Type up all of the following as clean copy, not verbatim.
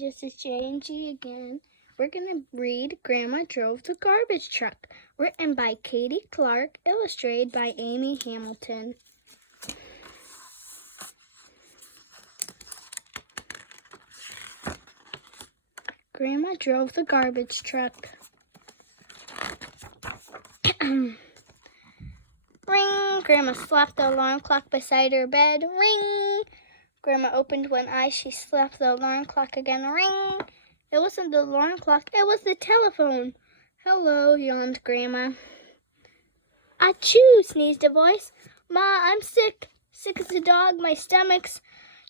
Pages, it's J&G again. We're going to read Grandma Drove the Garbage Truck, written by Katie Clark, illustrated by Amy Hamilton. Grandma drove the garbage truck. Ring! Grandma slapped the alarm clock beside her bed. Ring! Grandma opened one eye. She slapped the alarm clock again. Ring! It wasn't the alarm clock. It was the telephone. Hello, yawned Grandma. Achoo, sneezed a voice. Ma, I'm sick. Sick as a dog. My stomach's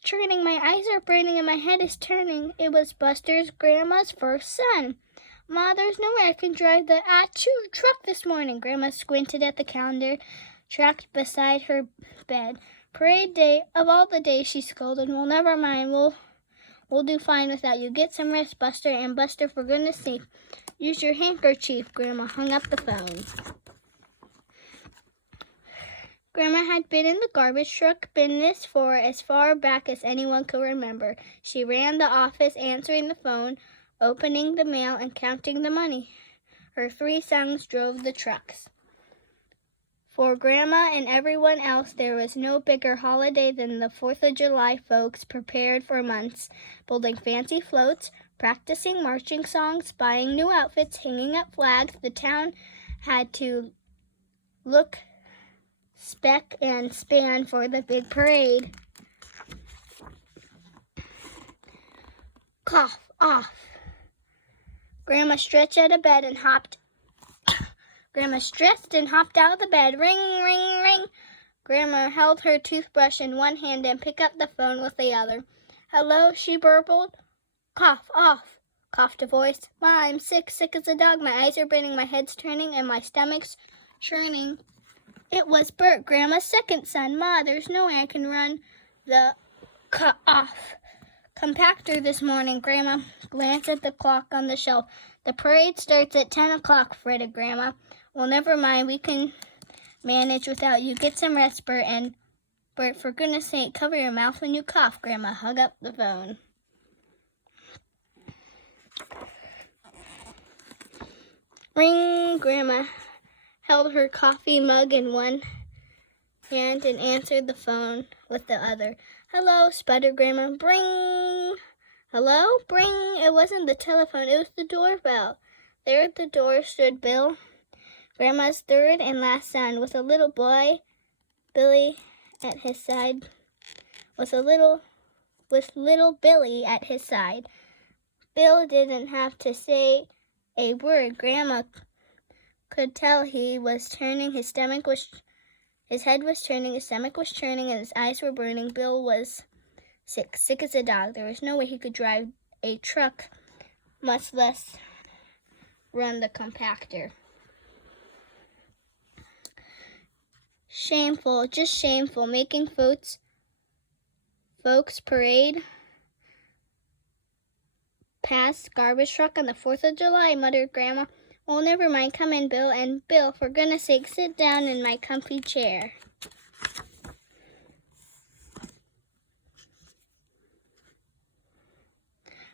churning. My eyes are burning and my head is turning. It was Buster's Grandma's first son. Ma, there's no way I can drive the achoo truck this morning. Grandma squinted at the calendar tracked beside her bed. Parade day of all the days, she scolded. Well, never mind. We'll do fine without you. Get some rest, Buster. And Buster, for goodness sake, use your handkerchief. Grandma hung up the phone. Grandma had been in the garbage truck business for as far back as anyone could remember. She ran the office, answering the phone, opening the mail, and counting the money. Her 3 sons drove the trucks. For Grandma and everyone else, there was no bigger holiday than the 4th of July. Folks prepared for months, building fancy floats, practicing marching songs, buying new outfits, hanging up flags. The town had to look speck and span for the big parade. Cough off. Grandma stretched out of bed and hopped. Grandma stretched and hopped out of the bed. Ring, ring, ring. Grandma held her toothbrush in one hand and picked up the phone with the other. Hello, she burbled. Cough off, coughed a voice. Ma, I'm sick, sick as a dog. My eyes are burning, my head's turning, and my stomach's churning. It was Bert, Grandma's second son. Ma, there's no way I can run the compactor this morning. Grandma glanced at the clock on the shelf. The parade starts at 10 o'clock, fretted Grandma. Well, never mind. We can manage without you. Get some rest, Bert. And Bert, for goodness sake, cover your mouth when you cough. Grandma hung up the phone. Ring. Grandma held her coffee mug in one hand and answered the phone with the other. Hello, sputtered Grandma. Bring. Hello? Bring. It wasn't the telephone, it was the doorbell. There at the door stood Bill, Grandma's 3rd and last son, with a little boy, Billy, at his side. With little Billy at his side. Bill didn't have to say a word. Grandma could tell he was turning. His head was turning, his stomach was churning, and his eyes were burning. Bill was sick, sick as a dog. There was no way he could drive a truck, much less run the compactor. Shameful, just shameful, making folks parade past garbage truck on the 4th of July, muttered Grandma. Well, never mind. Come in, Bill. And Bill, for goodness sake, sit down in my comfy chair.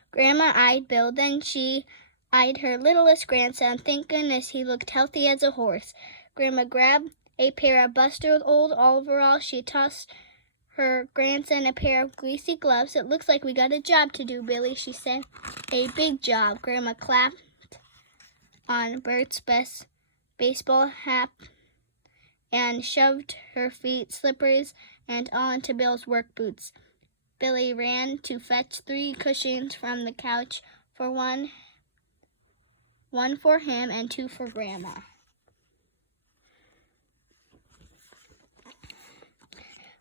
Grandma eyed Bill, then she eyed her littlest grandson. Thank goodness he looked healthy as a horse. Grandma grabbed a pair of Buster's old overalls. She tossed her grandson a pair of greasy gloves. It looks like we got a job to do, Billy, she said. A big job. Grandma clapped on Bert's best baseball hat and shoved her feet, slippers, and all into Bill's work boots. Billy ran to fetch 3 cushions from the couch, for one for him and 2 for Grandma.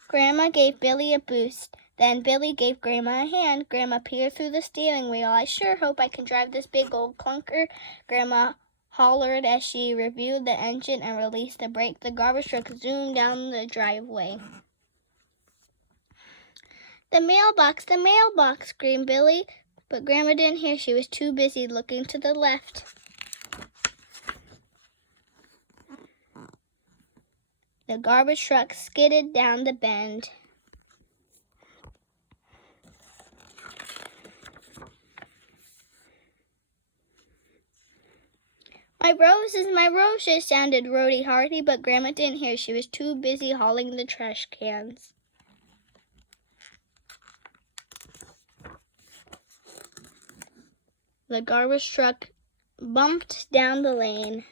Grandma gave Billy a boost. Then Billy gave Grandma a hand. Grandma peered through the steering wheel. I sure hope I can drive this big old clunker, Grandma hollered as she reviewed the engine and released the brake. The garbage truck zoomed down the driveway. The mailbox, screamed Billy. But Grandma didn't hear. She was too busy looking to the left. The garbage truck skidded down the bend. my roses, sounded Rhodey Hardy, but Grandma didn't hear. She was too busy hauling the trash cans. The garbage truck bumped down the lane.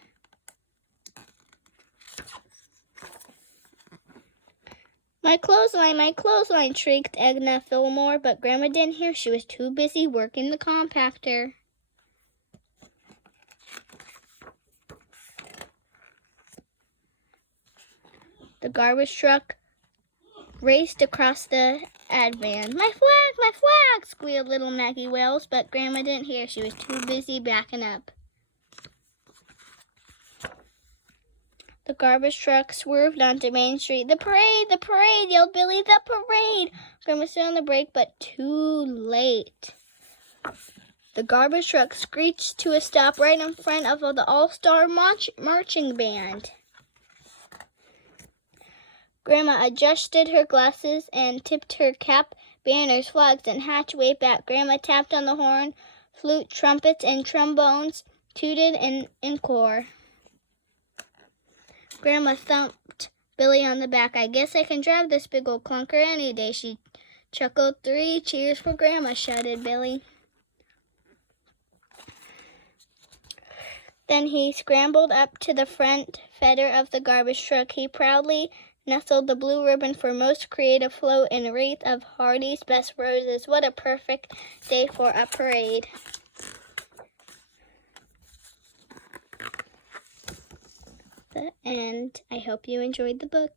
My clothesline, shrieked Edna Fillmore, but Grandma didn't hear. She was too busy working the compactor. The garbage truck raced across the ad van. My flag, squealed little Maggie Wells, but Grandma didn't hear. She was too busy backing up. The garbage truck swerved onto Main Street. The parade, yelled Billy, the parade. Grandma stood on the brake, but too late. The garbage truck screeched to a stop right in front of the all-star marching band. Grandma adjusted her glasses and tipped her cap. Banners, flags, and hats waved back. Grandma tapped on the horn. Flute, trumpets, and trombones tooted in encore. Grandma thumped Billy on the back. I guess I can drive this big old clunker any day, she chuckled. 3 cheers for Grandma, shouted Billy. Then he scrambled up to the front fender of the garbage truck. He proudly nestled the blue ribbon for most creative float in a wreath of Hardy's best roses. What a perfect day for a parade. The end. I hope you enjoyed the book.